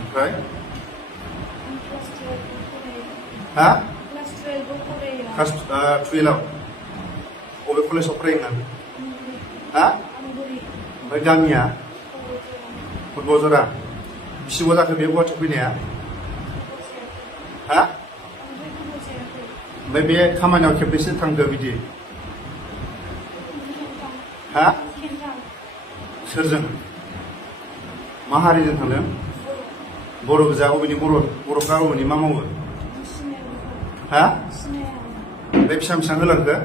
ओमफ्राय हा क्लास 12 बबे कलेजाव फरायो नों हा ओमफ्राय गामिया फुटबलजरा बिसिबां जाखो बे गुवाहाटियाव फैनाया हा ओमफ्राय बे खामानियाव खेबबेसे थांखो बिदि हा सोरजों मा हारिजों थांदों बर' गोजा अबेनि बर'फ्रा अबेनि मा मावो हा बे बेसेबां बेसेबां होलांखो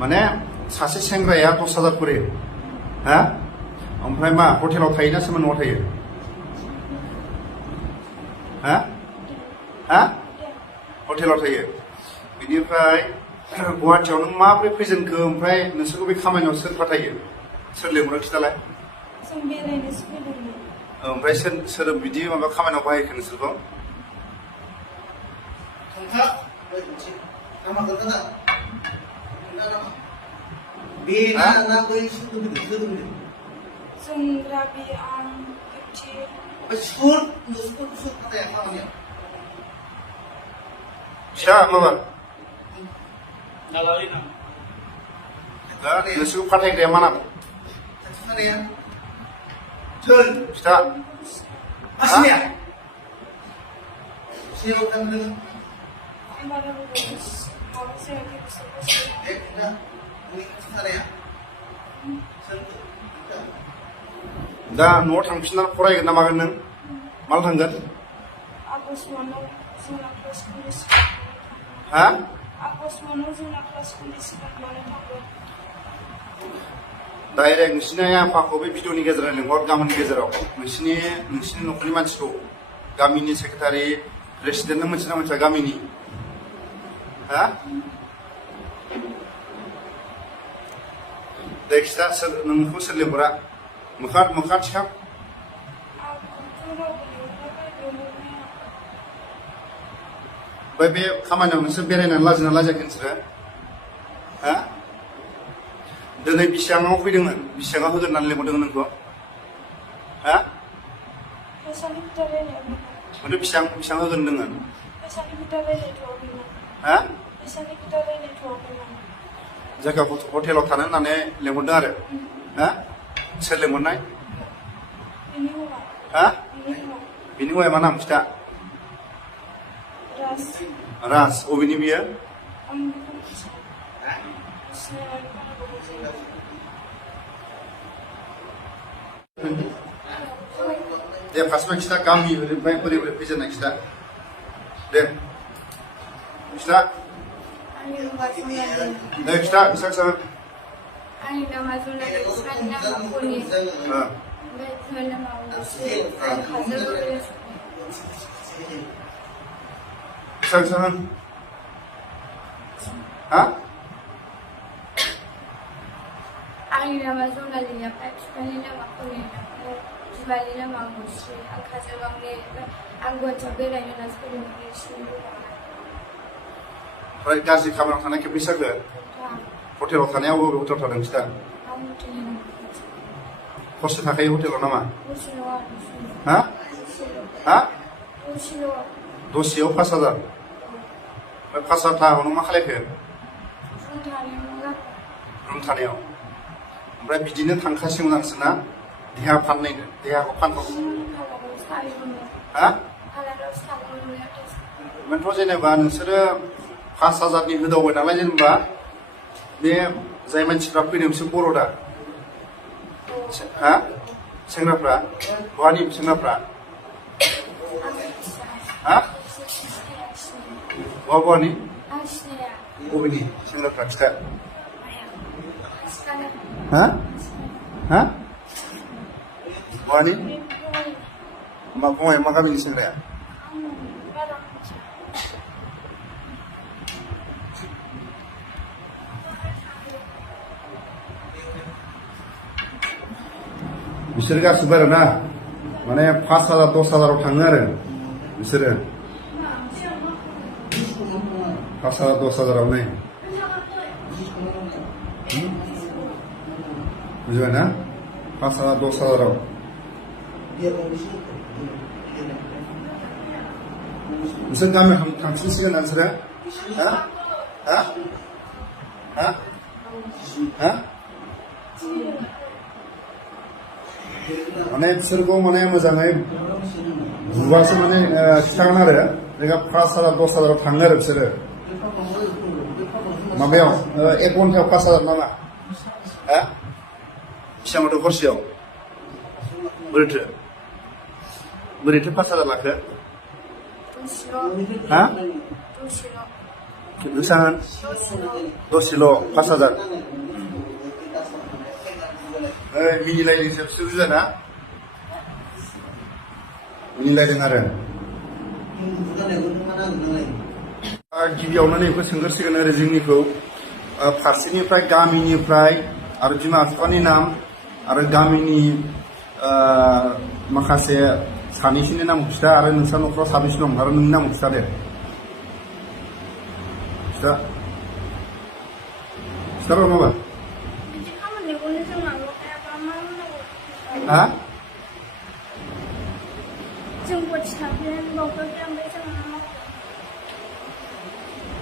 माने सासे सेंग्राया 10,000 खरि हा ओमफ्राय मा हटेलाव थायो ना सोरबा न'आव थायो हा हा हटेलाव थायो बिनिफ्राय गुवाहाटियाव नों माबोरै फैजेनखो ओमफ्राय नोंसोरखौ बे खामानियाव सोर फाथायो सोर लेंहरो खिथालाय ओमफ्राय सोर बिदि माबा खामानियाव बाहायखो नोंसोरखौ फिसा माबा नोंसोरखौ फाथायग्राया मा नाम फिथा दा न'आव थांफिननानै फरायगोन ना मागोन नों माला थांगोन हा डाइरेक्ट नोंसिनि आइ आफाखौ बे भिडिअनि गेजेराव लिंहर गामिनि गेजेराव नोंसिनि न'खरनि मानसिखौ गामिनि सेक्रेटारि प्रेसिडेन्ट नों मोनथिना मोनथिया गामिनि हा दे खिथा सोर नोंखौ सोर लिंहरा मोखां थिखां ओमफ्राय बे खामानियाव नोंसोर बेरायनानै लाजिना लाजियाखै नोंसोरो हा दिनै बेसेबाङाव फैदोंमोन बेसेबाङाव होगोन होननानै लिंहरदोंमोन नोंखौ हा ओमफ्राय बेसेबां होगोन होनदोंमोन हा जायगायाव हटेलाव थानो होननानै लिंहरदों आरो हा सोर लिंहरनाय हा बिनि हौवाया मा नाम खिथा राज अबेनि बियो दे फार्स्टआव खिथा गामि ओरैनिफ्राय बोरै बोरै फैजेननाय खिथा दे खिथा दे खिथा खिथा आंनि नामा जुनालि बिफानि नामा फनि ओमफ्राय बिफानि नामा उदावस्रि आं काजलगाव खिथा हा आंनि नामा जुनालि ओमफ्राय बिफानि नामा फनि ओमफ्राय बिमानि नामा उदावस्रि आं काजलगावनि आं गुवाहाटियाव बेरायनो होननासो फैदों ओमफ्राय गाज्रि खामानियाव थानाय खेबनै सारखो हटेलाव थानायाव बबे हटेलाव थादों खिथा हरसे थाखायो हटेलाव नामा हा हा दसेयाव 5,000 ओमफ्राय 5,000 थाखाखौ मा खालायखो रुम थानायाव ओमफ्राय बिदिनो थांखासिगोन नोंसोरना देहाखौ फानथाव हा ओमफ्रायथ' जेनेबा नोंसोरो 5,000नि होदावबाय नालाय जेनेबा बे जाय मानसिफ्रा फैदों बिसोर बर' दा हा सेंग्राफ्रा बहानि सेंग्राफ्रा हा बहानि बबेनि सेंग्राफ्रा खिथा हा हा बहानि मा बङाइ मा गामिनि सेंग्राया बिसोर गासिबो आरो ना माने 5,000 10,000 थाङो आरो बिसोरो 5,000 10,000 नै बुझबाय ना 5,000 10,000 नोंसोर गामियाव थांफिनसिगोन नोंसोरो हा हा हा हा माने बिसोरखौ माने मोजाङै बुबासो माने खिथागोन आरो जोंहा 5,000 10,000 थाङो आरो बिसोरो माबायाव 1 घन्टायाव 5,000 नामा हा बेसेबांथो हरसेयाव बोरैथो 5,000 लाखो हा बेसेबां दसेल' 5,000 मिनिलायदोंसो बिसोर बुजाना मिनिलायदों आरो गिबियावनो नैखौ सोंगोरसिगोन ओरै जोंनिखौ फारसेनिफ्राय गामिनिफ्राय आरो बिमा बिफानि नाम आरो गामिनि माखासे सानैसोनि नामखौ खिथा आरो नोंस्रा न'खराव साबेसे दं आरो नोंनि नामखौ खिथा दे खिथार' माबा हा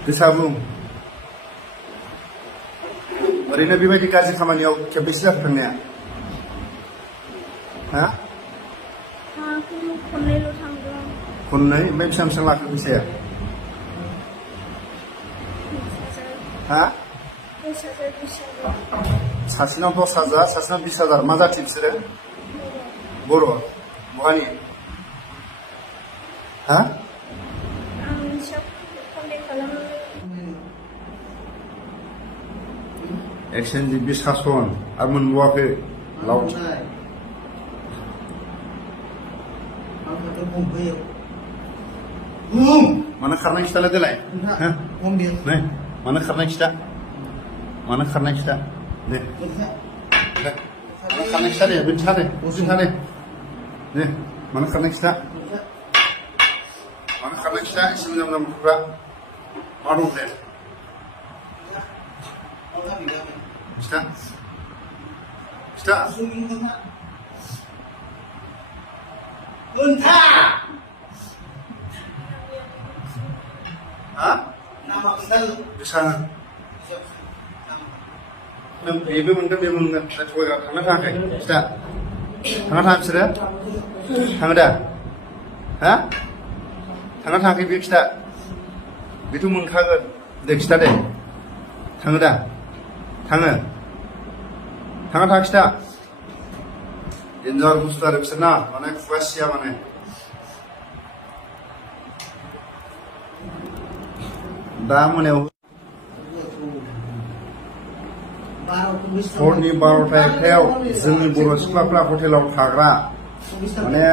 गोसा बुं ओरैनो बेबायदि गाज्रि खामानियाव खेबबेसे जाखो थांनाया हा खननै ओमफ्राय बेसेबां लाखो फैसाया हा सासेनाव 10,000 सासेनाव 20,000 मा जाथि बिसोरो बर' बहानि हा एक्सएनजिबि सासन आरो मोनबावाखै लावथि मानो खारनाय खिथालाय देलाय नै मानो खारनाय खिथा मानो खारनाय खिथा दे मानो खारनाय खिथा दे बे खिथा दे दे मानो खारनाय खिथा मानो खारनाय खिथा एसे मोजां मोजां खुगा मा दं दे खिथा हा बेसेबां नों बेबो मोनगोन बेबो मोनगोन थगायगा थांनो थाङाखै खिथा थाङा बिसोरो थाङो दा हा थाङा थाङाखै बे खिथा बेथ' मोनखागोन दे खिथा दे थाङो दा थाङा खिथा डेन्जार बुस्थु आरो बिसोर ना माने खुगा सिया माने दा मोनायाव हरनि 12टा 1टायाव जोंनि बर' सिख्लाफ्रा हटेलाव थाग्रा माने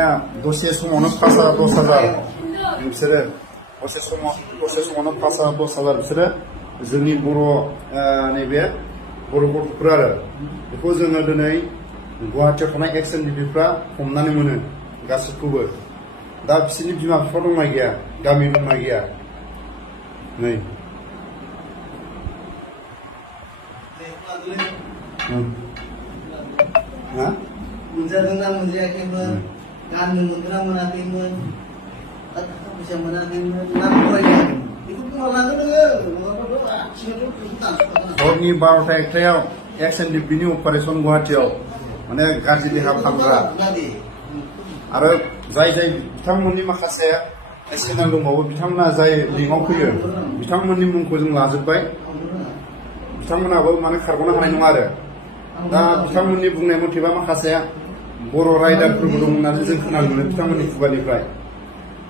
दसे समावनो 5,000 10,000 बिसोरो दसे समावनो 5,000 10,000 बिसोरो जोंनि बर' नैबे बर' गथ'फोर आरो बेखौ जोङो दिनै गुवाहाटियाव थानाय एक्सएनजिबिफ्रा हमनानै मोनो गासैखौबो दा बिसोरनि बिमा बिफा दंना गैया गामियाव दंना गैया नै मोनजादोंना मोनजायाखैमोन गाननो मोनगोना मोनाखैमोन थाखा फैसा मोनाखैमोन ना फरायनांगौमोन बेखौ बुंना लागोन नोङो हरनि 12टा 1टायाव एक्सएनजिबिनि अपारेसन गुवाहाटियाव माने गाज्रि देहा फाहामग्रा आरो जाय बिथांमोननि माखासे चेनेल दंबावो बिथांमोना जाय लिंकआव फैयो बिथांमोननि मुंखौ जों लाजोब्बाय बिथांमोनाबो माने खारग'नो हानाय नङा आरो दा बिथांमोननि बुंनाय मथेबा माखासे बर' राइडारफोरबो दं होननानै जों खोनानो मोनो बिथांमोननि खुगानिफ्राय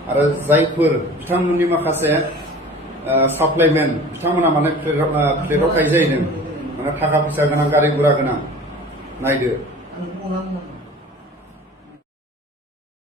आरो जायफोर बिथांमोननि माखासे साप्लाइमेन बिथांमोना माने फ्लेटआव थायो जाहैदों माने थाखा फैसा गोनां गारि गुरा गोनां नायदो